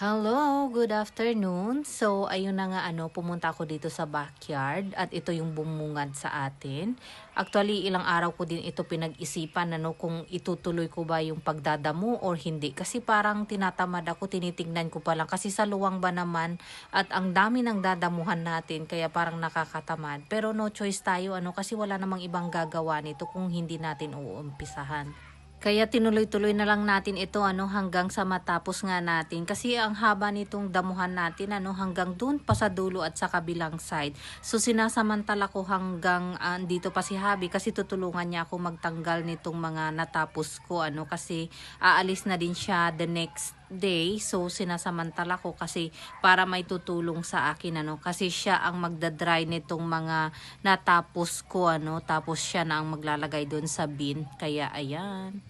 Hello, good afternoon. So, ayun na nga pumunta ako dito sa backyard at ito yung bumungad sa atin. Actually, ilang araw ko din ito pinag-isipan kung itutuloy ko ba yung pagdadamo or hindi. Kasi parang tinatamad ako, tinitingnan ko pa lang. Kasi sa luwang ba naman at ang dami ng dadamuhan natin kaya parang nakakatamad. Pero no choice tayo kasi wala namang ibang gagawa nito kung hindi natin uumpisahan. Kaya tinuloy-tuloy na lang natin ito hanggang sa matapos nga natin kasi ang haba nitong damuhan natin hanggang dun pa sa dulo at sa kabilang side. So sinasamantala ko hanggang dito pa si Habi kasi tutulungan niya ako magtanggal nitong mga natapos ko kasi aalis na din siya the next day. So sinasamantala ko kasi para may tutulong sa akin kasi siya ang magda-dry nitong mga natapos ko tapos siya na ang maglalagay doon sa bin. Kaya ayan.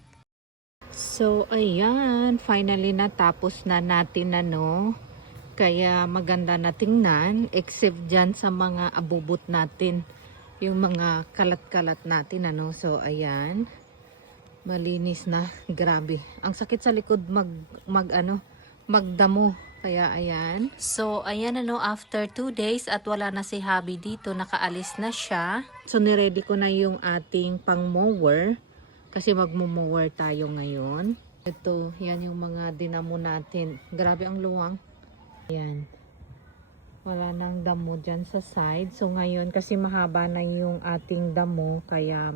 So, ayan. Finally, natapos na natin Kaya maganda na tingnan. Except dyan sa mga abubot natin. Yung mga kalat-kalat natin So, ayan. Malinis na. Grabe. Ang sakit sa likod magdamo. Kaya ayan. So, ayan after 2 days at wala na si Habi dito. Nakaalis na siya. So, niready ko na yung ating pang mower. Kasi magmo-mower tayo ngayon. Ito, yan yung mga dinamo natin. Grabe ang luwang. Ayan. Wala nang damo dyan sa side. So ngayon, kasi mahaba na yung ating damo, kaya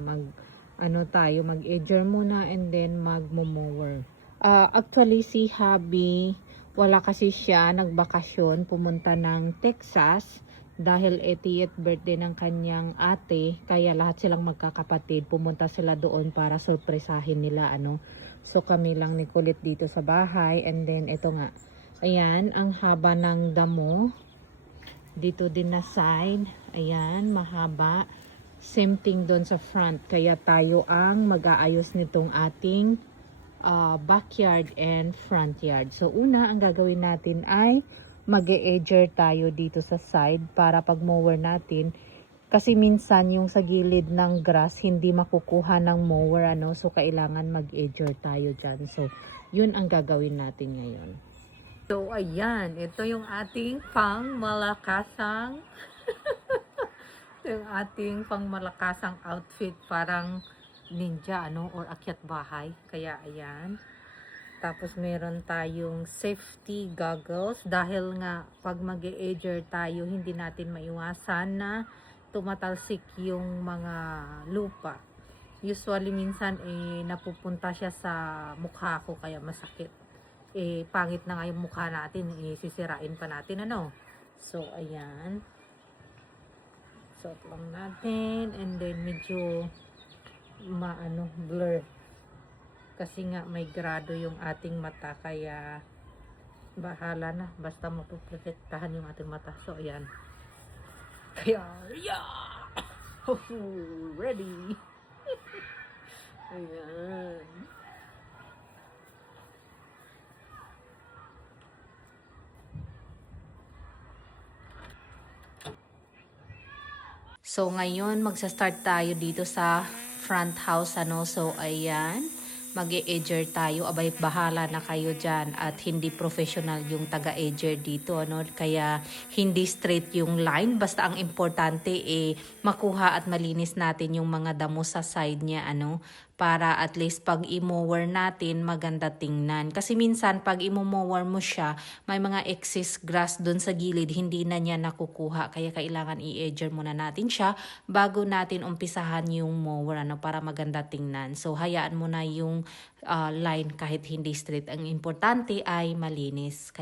mag-edger muna and then magmo-mower. Actually, si Habi, wala kasi siya, nagbakasyon, pumunta ng Texas. Dahil 80th birthday ng kanyang ate, kaya lahat silang magkakapatid, pumunta sila doon para surpresahin nila So kami lang ni Kulit dito sa bahay, and then ito nga. Ayan, ang haba ng damo. Dito din na side. Ayan, mahaba. Same thing doon sa front. Kaya tayo ang mag-aayos nitong ating backyard and front yard. So una, ang gagawin natin ay mag-e-edger tayo dito sa side para pag mower natin, kasi minsan yung sa gilid ng grass hindi makukuha ng mower so kailangan mag-edger tayo dyan. So yun ang gagawin natin ngayon. So ayan, ito yung ating pangmalakasang yung ating pangmalakasang outfit, parang ninja or akyat bahay. Kaya ayan. Tapos meron tayong safety goggles dahil nga pag mag-e-edger tayo hindi natin maiwasan na tumatalsik yung mga lupa. Usually minsan napupunta siya sa mukha ko kaya masakit. Pangit na nga yung mukha natin, sisirain pa natin So ayan. Suot lang natin and then medyo blur. Kasi nga may grado yung ating mata, kaya bahala na, basta mapoprotektahan yung ating mata. So ayan. Kaya yeah! Ready. Ayan. So ngayon magsa-start tayo dito sa front house So ayan, mag-e-edger tayo. Abay, bahala na kayo dyan at hindi professional yung taga-edger dito kaya hindi straight yung line, basta ang importante makuha at malinis natin yung mga damo sa side niya para at least pag i-mower natin maganda tingnan. Kasi minsan pag i-mower mo siya, may mga excess grass doon sa gilid, hindi na niya nakukuha, kaya kailangan i-edger muna natin siya bago natin umpisahan yung mower para maganda tingnan. So hayaan mo na yung line kahit hindi straight. Ang importante ay malinis.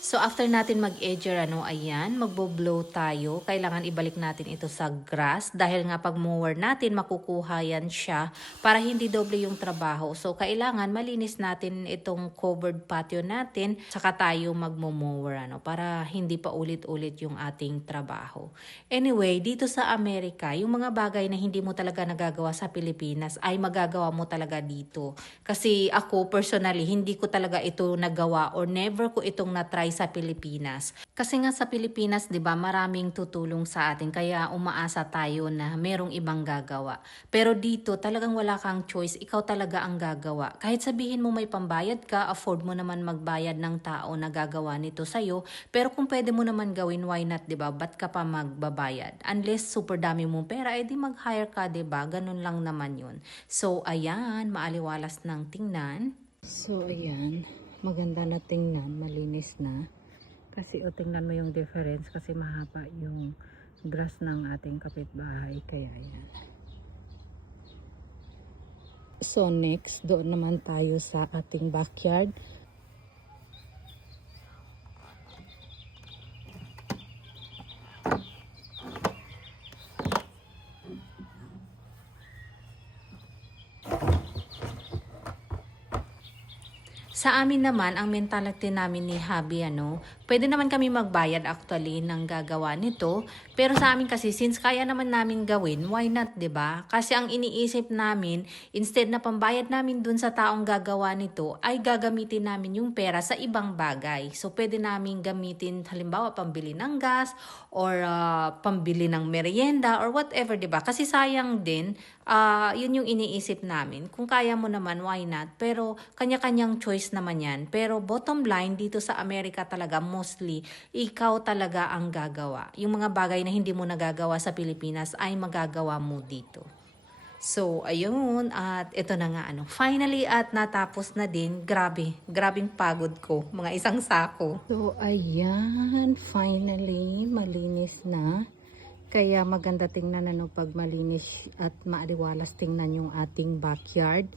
So after natin mag-edger ayan, magbo-blow tayo. Kailangan ibalik natin ito sa grass dahil nga pag mower natin makukuha yan siya para hindi doble yung trabaho. So kailangan malinis natin itong covered patio natin saka tayo magmo-mower para hindi pa ulit-ulit yung ating trabaho. Anyway, dito sa Amerika, yung mga bagay na hindi mo talaga nagagawa sa Pilipinas ay magagawa mo talaga dito. Kasi ako personally, hindi ko talaga ito nagawa or never ko itong na-try apply sa Pilipinas. Kasi nga sa Pilipinas, 'di ba, maraming tutulong sa atin kaya umaasa tayo na merong ibang gagawa. Pero dito talagang wala kang choice, ikaw talaga ang gagawa. Kahit sabihin mo may pambayad ka, afford mo naman magbayad ng tao na gagawa nito sa'yo, pero kung pwede mo naman gawin, why not, 'di ba? Ba't ka pa magbabayad? Unless super dami mong pera, edi mag-hire ka, 'di ba? Ganun lang naman 'yun. So ayan, maaliwalas ng tingnan. So ayan, maganda na tingnan, malinis na. Kasi tingnan mo yung difference kasi mahaba yung grass ng ating kapitbahay, kaya ayan. So next, doon naman tayo sa ating backyard. Sa amin naman, ang mentality namin ni Habi, pwede naman kami magbayad actually ng gagawa nito. Pero sa amin kasi, since kaya naman namin gawin, why not, 'di ba? Kasi ang iniisip namin, instead na pambayad namin dun sa taong gagawa nito, ay gagamitin namin yung pera sa ibang bagay. So, pwede namin gamitin, halimbawa, pambili ng gas, or pambili ng merienda, or whatever, 'di ba? Kasi sayang din, yun yung iniisip namin. Kung kaya mo naman, why not? Pero kanya-kanyang choice naman yan. Pero bottom line, dito sa Amerika talaga, mostly, ikaw talaga ang gagawa. Yung mga bagay na hindi mo nagagawa sa Pilipinas ay magagawa mo dito. So, ayun, at ito na nga, finally, at natapos na din. Grabing pagod ko, mga isang sako. So, ayan, finally, malinis na. Kaya maganda tingnan pag malinis at maaliwalas tingnan yung ating backyard.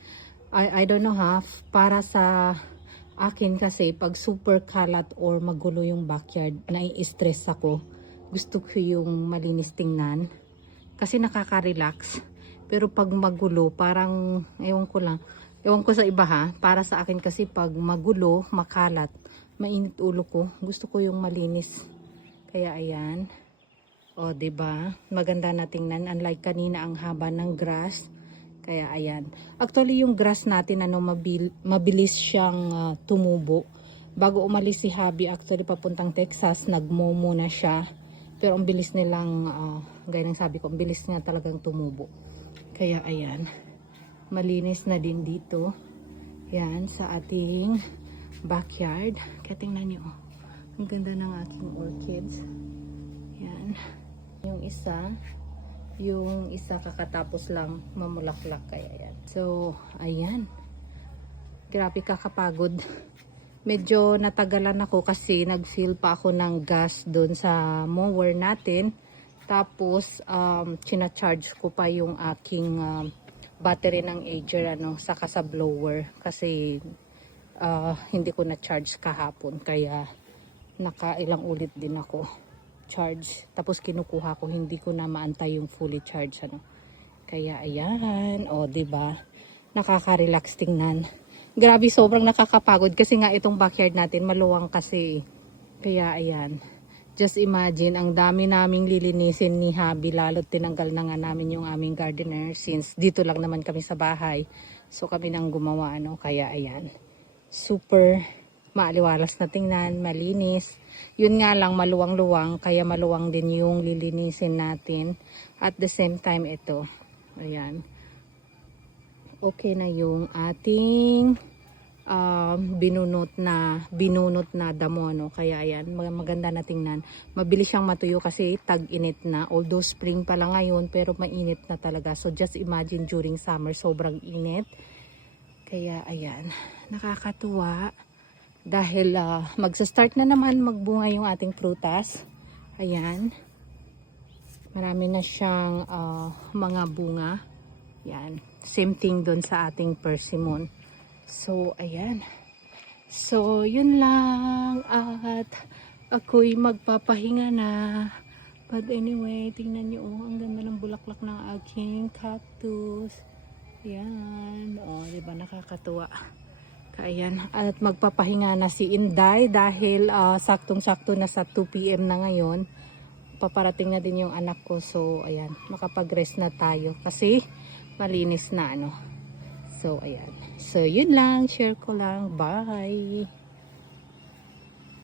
I don't know para sa akin kasi pag super kalat or magulo yung backyard, nai-stress ako. Gusto ko yung malinis tingnan kasi nakaka-relax. Pero pag magulo, parang ewan ko sa iba para sa akin kasi pag magulo, makalat, mainit ulo ko. Gusto ko yung malinis. Kaya ayan. O, 'di ba? Maganda na tingnan, unlike kanina ang haba ng grass. Kaya ayan. Actually yung grass natin mabilis siyang tumubo. Bago umalis si Habi actually papuntang Texas, nagmomo na siya. Pero ang bilis nilang gaya ng sabi ko, ang bilis niya talagang tumubo. Kaya ayan. Malinis na din dito. Yan sa ating backyard. Kaya tingnan niyo. Ang ganda ng aking orchids. Yan. Yung isa kakatapos lang mamulaklak, kaya yan. So, ayan. Grabe kakapagod. Medyo natagalan ako kasi nag-fill pa ako ng gas doon sa mower natin. Tapos, charge ko pa yung aking battery ng Ager, saka sa blower. Kasi, hindi ko na-charge kahapon. Kaya, nakailang ulit din ako charge, tapos kinukuha ko, hindi ko na maantay yung fully charge kaya ayan, o 'di ba, nakaka-relax tingnan. Grabe, sobrang nakakapagod kasi nga itong backyard natin maluwang kasi, kaya ayan, just imagine ang dami naming lilinisin ni Habi, lalo't tinanggal na nga namin yung aming gardener since dito lang naman kami sa bahay, so kami nang gumawa, kaya ayan, super maaliwalas na tingnan, malinis. Yun nga lang, maluwang-luwang, kaya maluwang din yung lilinisin natin. At the same time, ito, ayan, okay na yung ating binunot na damo, kaya ayan, maganda na tingnan. Mabilis siyang matuyo kasi tag-init na, although spring pa lang ngayon, pero mainit na talaga. So just imagine during summer, sobrang init. Kaya ayan, nakakatuwa. Dahil magsa-start na naman magbunga yung ating prutas. Ayan. Marami na siyang mga bunga. Yan. Same thing doon sa ating persimmon. So, ayan. So, yun lang. At ako'y magpapahinga na. But anyway, tingnan nyo. Ang ganda ng bulaklak ng aking cactus. Yan. O, diba nakakatuwa. Ayan, at magpapahinga na si Inday dahil saktong-sakto na sa 2 PM na ngayon. Paparating na din yung anak ko, so ayan, makapag-rest na tayo kasi malinis na So ayan. So yun lang, share ko lang. Bye!